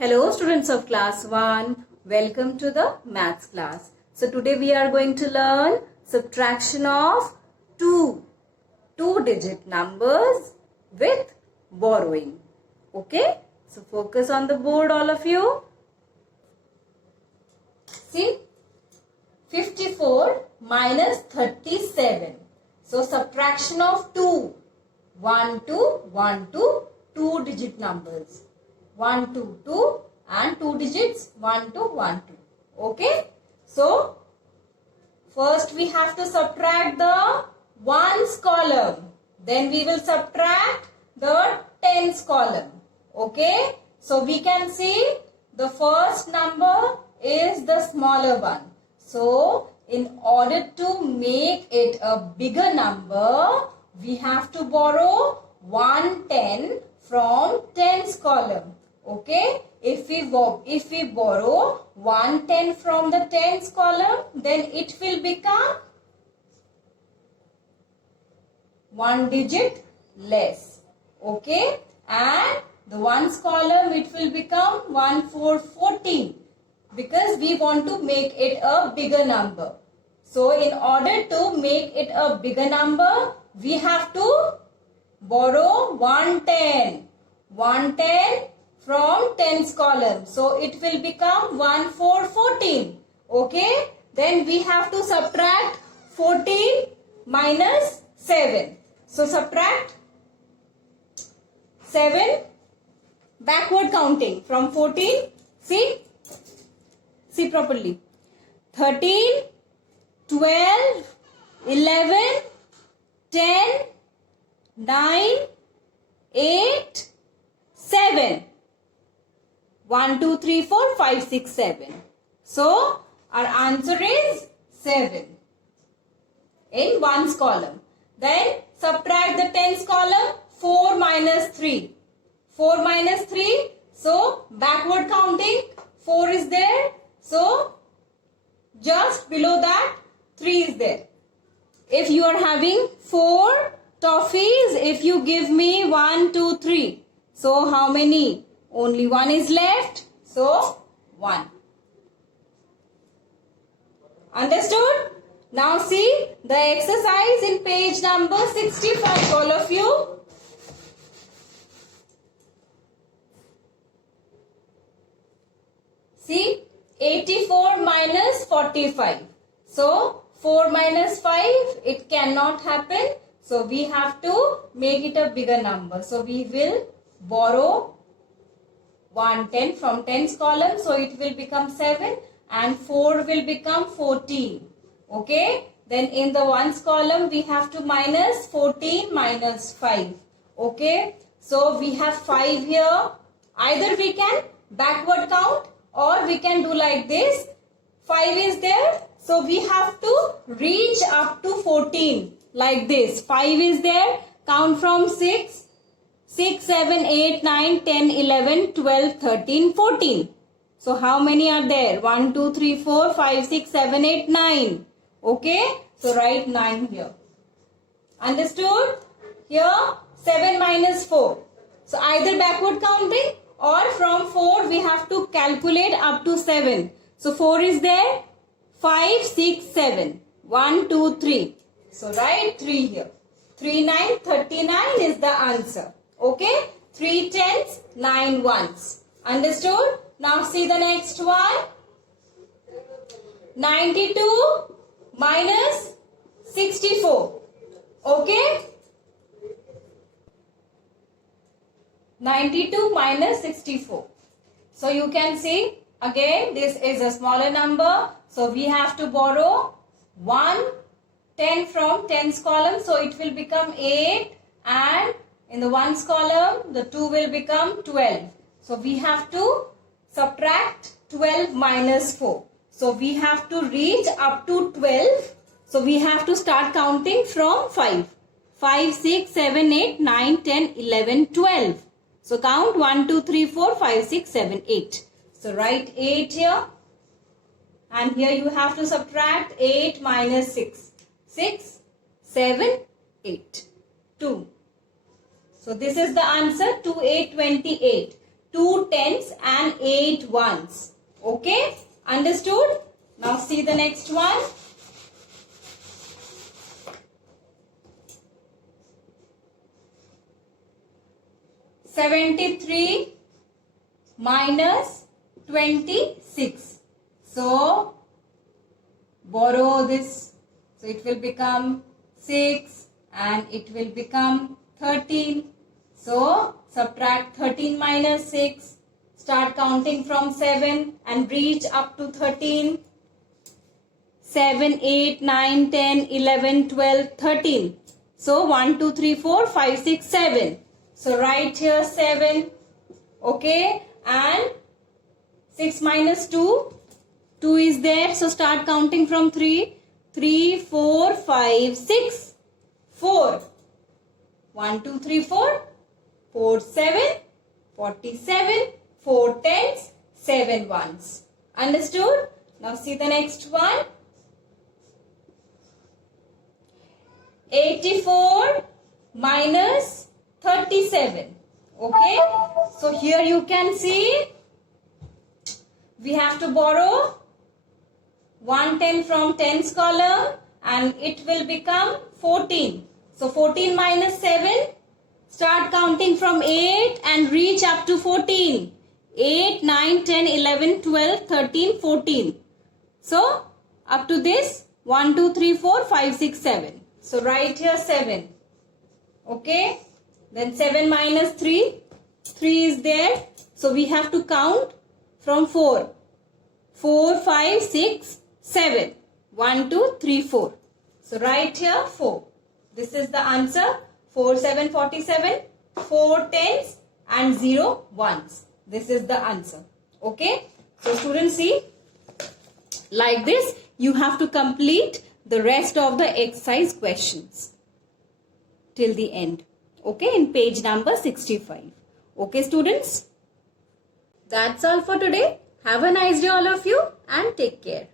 Hello students of class 1, welcome to the maths class. So today we are going to learn subtraction of two-digit numbers with borrowing. Okay, so focus on the board all of you. See, 54 minus 37. So subtraction of 2, 1, 2, two-digit numbers. 1, 2, 2 and 2 digits 1, 2, 1, 2. Okay. So, first we have to subtract the ones column. Then we will subtract the tens column. Okay. So, we can see the first number is the smaller one. So, in order to make it a bigger number, we have to borrow 110 from tens column. Okay, if we borrow 110 from the tens column, then it will become one digit less. Okay, and the ones column it will become 1414 because we want to make it a bigger number. So in order to make it a bigger number, we have to borrow 110 from tens column. So it will become 1414. Okay. Then we have to subtract 14 minus 7. So subtract 7. Backward counting from 14. See properly. 13, 12, 11, 10, 9, 8, 7. 1, 2, 3, 4, 5, 6, 7. So, our answer is 7 in ones column. Then, subtract the tens column. 4 minus 3. 4 minus 3. So, backward counting. 4 is there. So, just below that, 3 is there. If you are having 4 toffees, if you give me 1, 2, 3. So, how many? Only 1 is left. So, 1. Understood? Now see the exercise in page number 65, all of you. See, 84 minus 45. So, 4 minus 5, it cannot happen. So, we have to make it a bigger number. So, we will borrow 110 from tens column. So, it will become 7 and 4 will become 14. Okay. Then, in the ones column, we have to minus 14 minus 5. Okay. So, we have 5 here. Either we can backward count or we can do like this. 5 is there. So, we have to reach up to 14 like this. 5 is there. Count from 6. 6, 7, 8, 9, 10, 11, 12, 13, 14. So, how many are there? 1, 2, 3, 4, 5, 6, 7, 8, 9. Okay. So, write 9 here. Understood? Here, 7 minus 4. So, either backward counting or from 4 we have to calculate up to 7. So, 4 is there. 5, 6, 7. 1, 2, 3. So, write 3 here. 3, 9, 39 is the answer. Okay, 3 tens, 9 ones. Understood? Now see the next one. 92 minus 64. Okay. 92 minus 64. So you can see again this is a smaller number. So we have to borrow 110 from tens column. So it will become 8 and in the ones column, the 2 will become 12. So, we have to subtract 12 minus 4. So, we have to reach up to 12. So, we have to start counting from 5. 5, 6, 7, 8, 9, 10, 11, 12. So, count 1, 2, 3, 4, 5, 6, 7, 8. So, write 8 here. And here you have to subtract 8 minus 6. 6, 7, 8, 2. So this is the answer 2828. 2 tens and 8 ones. Okay, understood? Now see the next one. -73 minus 26. So borrow this. So it will become 6 and it will become 13. So subtract 13 minus 6. Start counting from 7 and reach up to 13. 7, 8, 9, 10, 11, 12, 13. So 1, 2, 3, 4, 5, 6, 7. So write here 7. Okay. And 6 minus 2. 2 is there. So start counting from 3. 3, 4, 5, 6. 4. 1, 2, 3, 4. 4, 7. 47. 4 tens. 7 ones. Understood? Now see the next one. 84 minus 37. Okay. So here you can see we have to borrow 110 from tens column and it will become 14. So 14 minus 7. Start counting from 8 and reach up to 14. 8, 9, 10, 11, 12, 13, 14. So up to this 1, 2, 3, 4, 5, 6, 7. So write here 7. Okay. Then 7 minus 3. 3 is there. So we have to count from 4. 4, 5, 6, 7. 1, 2, 3, 4. So write here 4. This is the answer. 4, 7, 47. 4 tens and 0 ones. This is the answer. Okay. So students, see, like this you have to complete the rest of the exercise questions till the end. Okay, in page number 65. Okay students, that's all for today. Have a nice day all of you and take care.